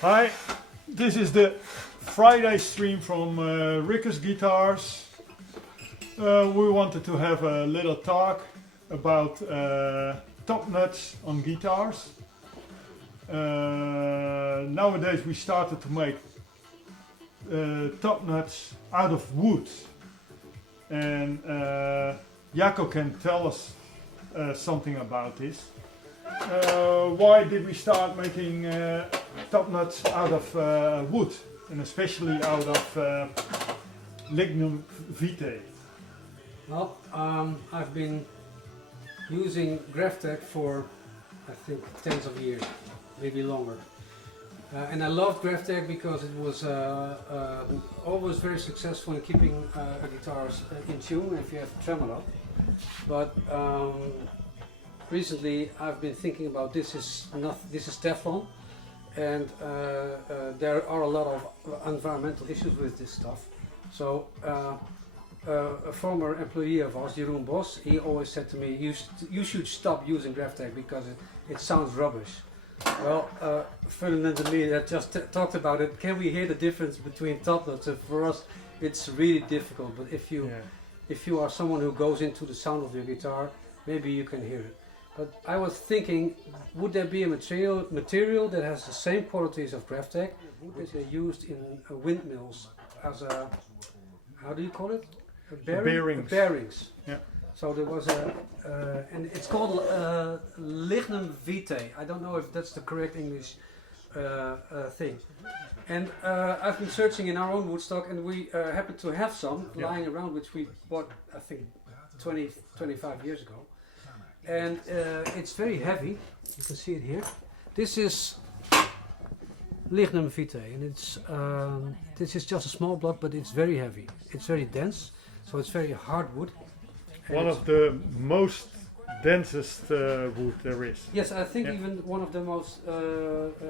Hi, this is the Friday stream from Ricker's Guitars. We wanted to have a little talk about top nuts on guitars. Nowadays we started to make top nuts out of wood, and Jacco can tell us something about this. Why did we start making top nuts out of wood, and especially out of lignum vitae? Well, I've been using Graphtec for, I think, tens of years, maybe longer. And I love Graphtec because it was always very successful in keeping guitars in tune if you have tremolo. But recently I've been thinking about this is Teflon, and there are a lot of environmental issues with this stuff. So a former employee of ours, Jeroen Bos, he always said to me, you should stop using Graphtec because it sounds rubbish. Well, Ferdinand and me had just talked about it. Can we hear the difference between top nuts? And for us, it's really difficult. But if you are someone who goes into the sound of your guitar, maybe you can hear it. But I was thinking, would there be a material that has the same qualities of Graphtec, which are used in windmills as a, how do you call it? Bearings. Bearings. Yeah. So there was and it's called lignum vitae. I don't know if that's the correct English thing. And I've been searching in our own woodstock, and we happen to have some lying around, which we bought, I think, 25 years ago. And it's very heavy. You can see it here. This is lignum vitae, and it's this is just a small block, but it's very heavy. It's very dense, so it's very hard wood. One of the most densest wood there is. Yes, I think even one of the most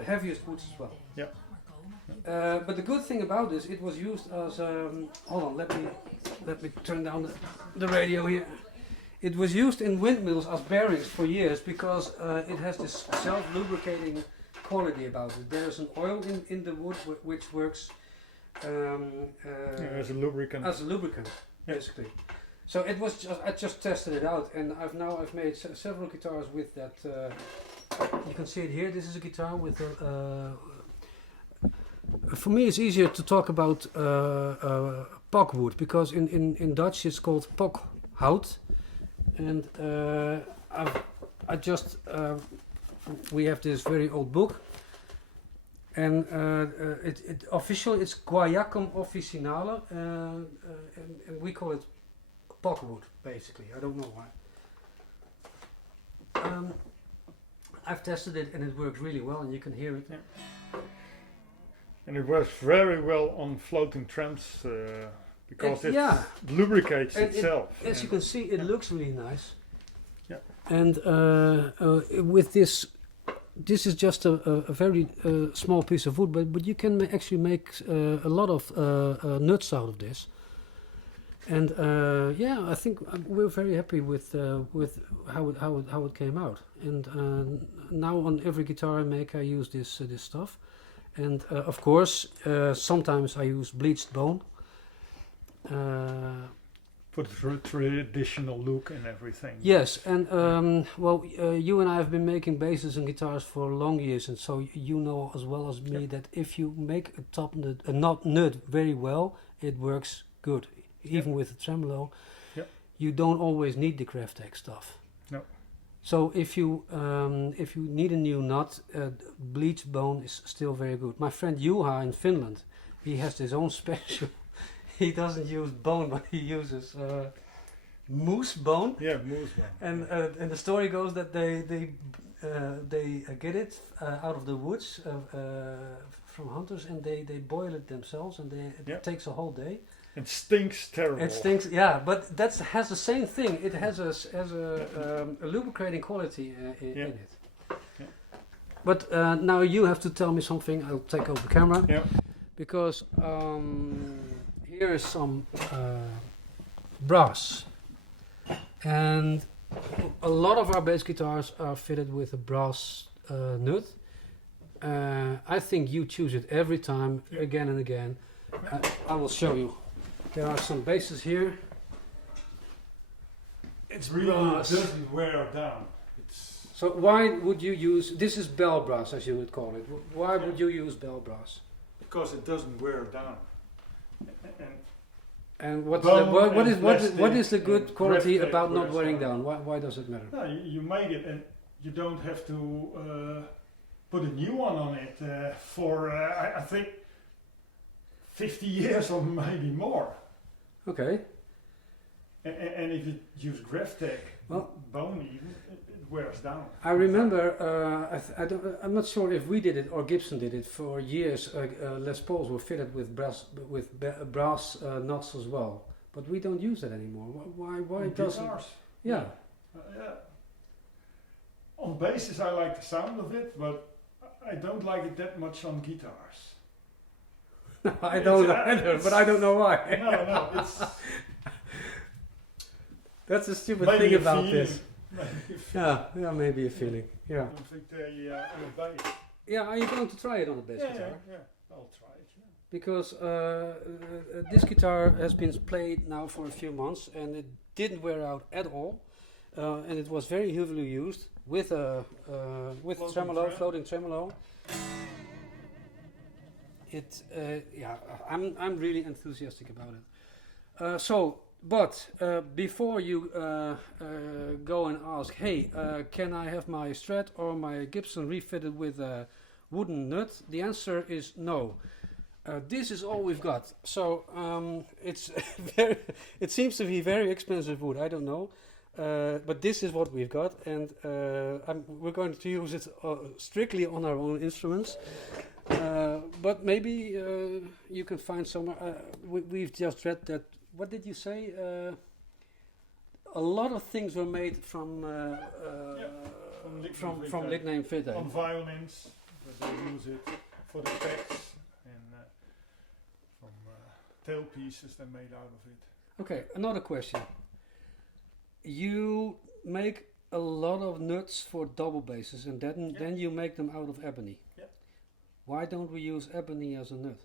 heaviest woods as well. Yeah. But the good thing about this, it was used as hold on, let me turn down the radio here. It was used in windmills as bearings for years because it has this self-lubricating quality about it. There is an oil in the wood which works As a lubricant. Basically. So it was I just tested it out, and I've made several guitars with that. You can see it here. This is a guitar with a. For me, it's easier to talk about pokwood because in Dutch it's called pokhout, and we have this very old book, and officially it's Guaiacum officinale, and we call it pokwood, basically. I don't know why. I've tested it and it works really well, and you can hear it. Yeah. And it works very well on floating trams because it lubricates itself. As you can see, it looks really nice. Yeah. And with this is just a very small piece of wood, but you can actually make a lot of nuts out of this. And I think we're very happy with how it came out. And now on every guitar I make, I use this stuff. And of course, sometimes I use bleached bone. For the traditional look and everything. Yes, and you and I have been making basses and guitars for long years, and so you know as well as me that if you make a top nut very well, it works good. Even with the tremolo, you don't always need the Graphtec stuff. No. So if you need a new nut, bleached bone is still very good. My friend Juha in Finland, he has his own special. He doesn't use bone, but he uses moose bone. Yeah, moose bone. And the story goes that they get it out of the woods from hunters, and they boil it themselves, and it takes a whole day. It stinks terrible. It stinks, yeah, but that has the same thing. It has a lubricating quality in it. Yeah. But now you have to tell me something. I'll take over the camera. Yeah. Because here is some brass, and a lot of our bass guitars are fitted with a brass nut. I think you choose it every time, Yeah. again and again. I will show you. There are some bases here. It's Really brass. doesn't wear down. It's So why would you use, this is bell brass as you would call it. Why would you use bell brass? because it doesn't wear down. And And what's Bone the, what and what is the plastic good and quality graphic about not wears wearing down. down? Why does it matter? no, you make it and you don't have to put a new one on it for I think 50 years or maybe more. Okay. And if you use Graphtec, Well- bone even, it wears down. I remember, I'm not sure if we did it or Gibson did it. For years, Les Pauls were fitted with brass nuts as well, but we don't use that anymore. Why On doesn't? guitars. Yeah. Yeah. On basses, I like the sound of it, but I don't like it that much on guitars. I don't either, but I don't know why. No, it's That's the stupid maybe thing a about feeling. this. Maybe a feeling. Yeah, maybe a feeling. I Yeah. don't think they on a bass. Yeah, are you going to try it on the bass guitar? I'll try it. Yeah. Because this guitar has been played now for a few months and it didn't wear out at all, and it was very heavily used with a Floating tremolo, trem. floating tremolo. It yeah, I'm really enthusiastic about it. But before you go and ask, hey, can I have my Strat or my Gibson refitted with a wooden nut? The answer is no. This is all we've got. So it's very, it seems to be very expensive wood. I don't know, but this is what we've got, and we're going to use it strictly on our own instruments. But maybe you can find somewhere. We've just read that. What did you say? A lot of things were made from from ligname vitae. On violins, but they use it for the packs and from tailpieces they made out of it. Okay, another question. You make a lot of nuts for double basses, and then you make them out of ebony. Yeah. Why don't we use ebony as a nut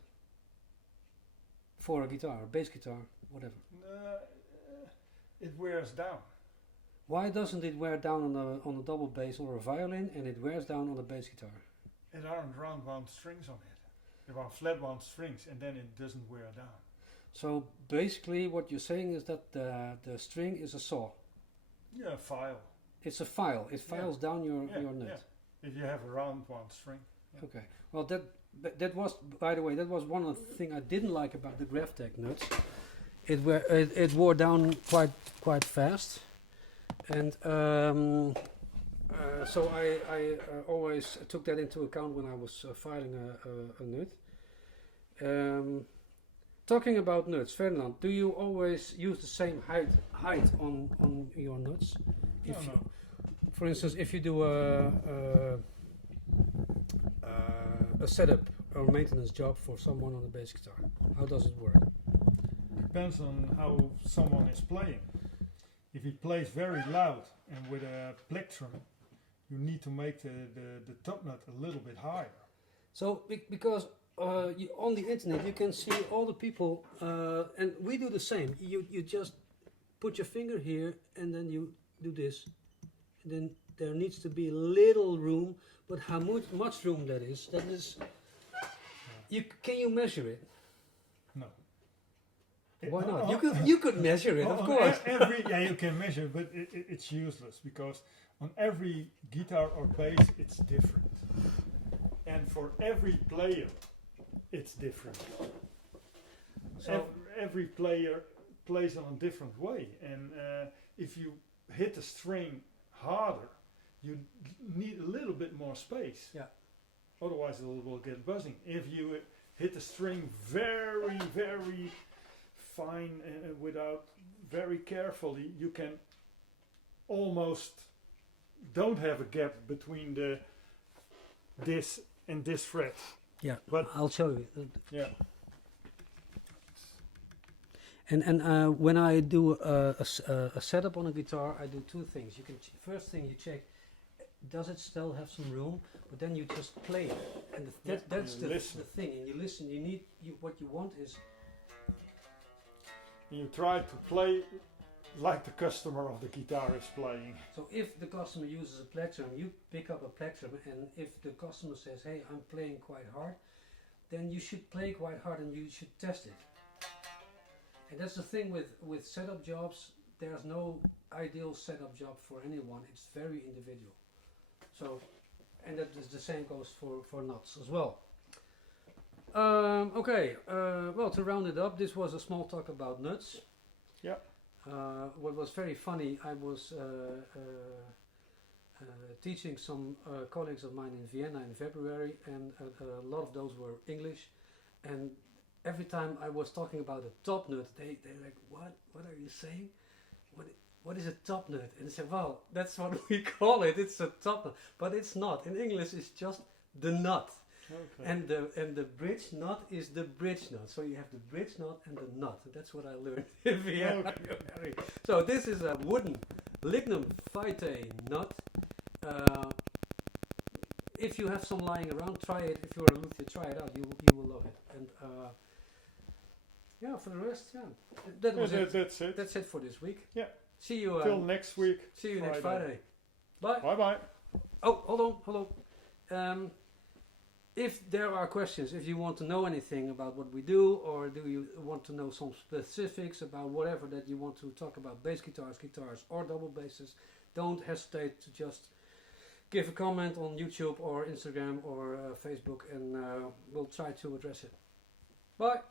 for a guitar, a bass guitar, whatever? It wears down. Why doesn't it wear down on a double bass or a violin, and it wears down on a bass guitar? It aren't round wound strings on it. There are flat wound strings, and then it doesn't wear down. So basically, what you're saying is that the string is a saw. Yeah, file. It's a file. It files down your nut. Yeah. If you have a round wound string. Yeah. Okay. Well, that was, by the way, that was one of the things I didn't like about the Graphtec nuts. It wore down quite fast, and so I always took that into account when I was filing a nut. Talking about nuts, Ferdinand, do you always use the same height on your nuts? No. For instance, if you do a setup or maintenance job for someone on a bass guitar, how does it work? Depends on how someone is playing. If he plays very loud and with a plectrum, you need to make the top nut a little bit higher. So because on the internet you can see all the people, and we do the same. You just put your finger here and then you do this, and then there needs to be little room. But how much room that is? Can you measure it? No. Why not? You could measure it, of course. You can measure, but it's useless because on every guitar or bass it's different, and for every player it's different. So every player plays on a different way, and if you hit a string harder, you need a little bit more space. Yeah. Otherwise it will get buzzing. If you hit the string very, very fine without very carefully, you can almost don't have a gap between this and this fret. Yeah, But I'll show you. yeah, And when I do a setup on a guitar, I do two things. First thing you check, does it still have some room? But then you just play it, and that's the thing. And you listen. What you want is. And you try to play like the customer of the guitar is playing. So if the customer uses a plectrum, you pick up a plectrum, and if the customer says, "Hey, I'm playing quite hard," then you should play quite hard and you should test it. And that's the thing with setup jobs. There's no ideal setup job for anyone. It's very individual. So, and that is the same goes for nuts as well. Okay, well, to round it up, this was a small talk about nuts. Yeah. What was very funny, I was teaching some colleagues of mine in Vienna in February, and a lot of those were English. And every time I was talking about a top nut, they're like, what are you saying? What is a top nut? And I said, well, that's what we call it. It's a top nut, but it's not. In English, it's just the nut. Okay. And the bridge nut is the bridge nut. So you have the bridge nut and the nut. That's what I learned in Vienna. Okay. So this is a wooden lignum vitae nut. If you have some lying around, try it. If you're a luthier, try it out. You will love it. And yeah, for the rest, yeah, that was it. That's it. That's it for this week. Yeah. See you. Till next week. See you next Friday. Bye. Bye bye. Oh, hold on. If there are questions, if you want to know anything about what we do, or do you want to know some specifics about whatever that you want to talk about, bass guitars, or double basses, don't hesitate to just give a comment on YouTube or Instagram or Facebook, and we'll try to address it. Bye.